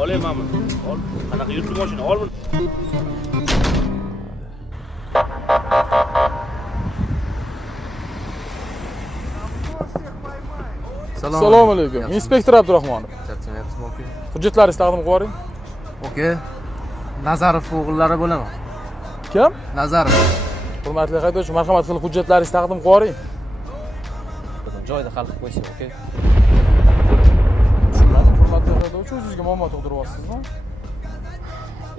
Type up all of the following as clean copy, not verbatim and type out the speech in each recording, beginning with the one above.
Olaman buni. Ol. Qanaqa yurtli mashina? Ol buni. Assalomu alaykum. Inspektor Abdurahmonov. Charchamayapsizmi aka? Hujjatlaringizni taqdim qilib yuboring. Aka, Nazarov o'g'illari bo'laman. Kim? Nazarov. Hurmatli haydovchi, marhamat qilib hujjatlaringizni taqdim qilib yuboring. Joyida hal qilib qo'ysin, aka. Tushunmadim. Hurmatli haydovchi, o'zingizga muammo tug'diryapsizmi?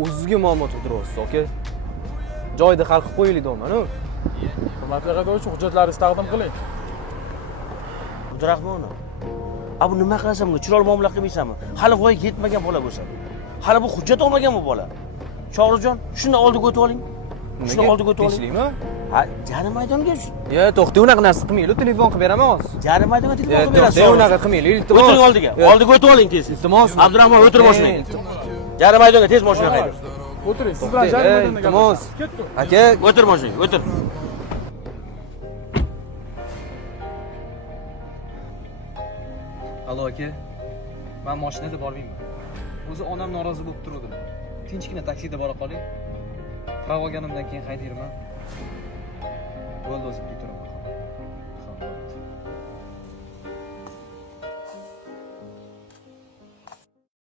O'zingizga muammo tug'diryapsiz, aka. Joyida hal qilib qo'yaylik deyman-ku. Hurmatli haydovchi, hujjatlaringizni taqdim qiling. Abdurahmonov. A bu nima qilasan buni? Chiroyli muomala qilmaysanmi? Hali voyaga yetmagan bola bo'lsa. Hali bu hujjat olmagan bu bola. Shohruxjon, shuni oldiga o'tib oling. Shuni oldiga o'tib oling. Tinchlikmi? Ha, yarim maydonga. To'xta, unaqa narsa qilmaylik. Telefon qilib beraman hozir. Yarim maydonga telefon qilib berasiz. To'xta, unaqa qilmaylik. Iltimos. O'tiring oldiga. Oldiga o'tib oling tez. Iltimos. Abdurahmon, o'tir mashinaga. Yarim maydonga tez mashina haydang. O'tiring. Siz bilan yarim maydonga iltimos. Aka, O'tir mashinaga, o'tir. Allo aka. Men mashinada bormayman. O'zi onam norozi bo'lib turdi. Tinchgina taksida bora qoling. Qilib olganimdan keyin haydayman. Bo'ldi o'zim ketiraman.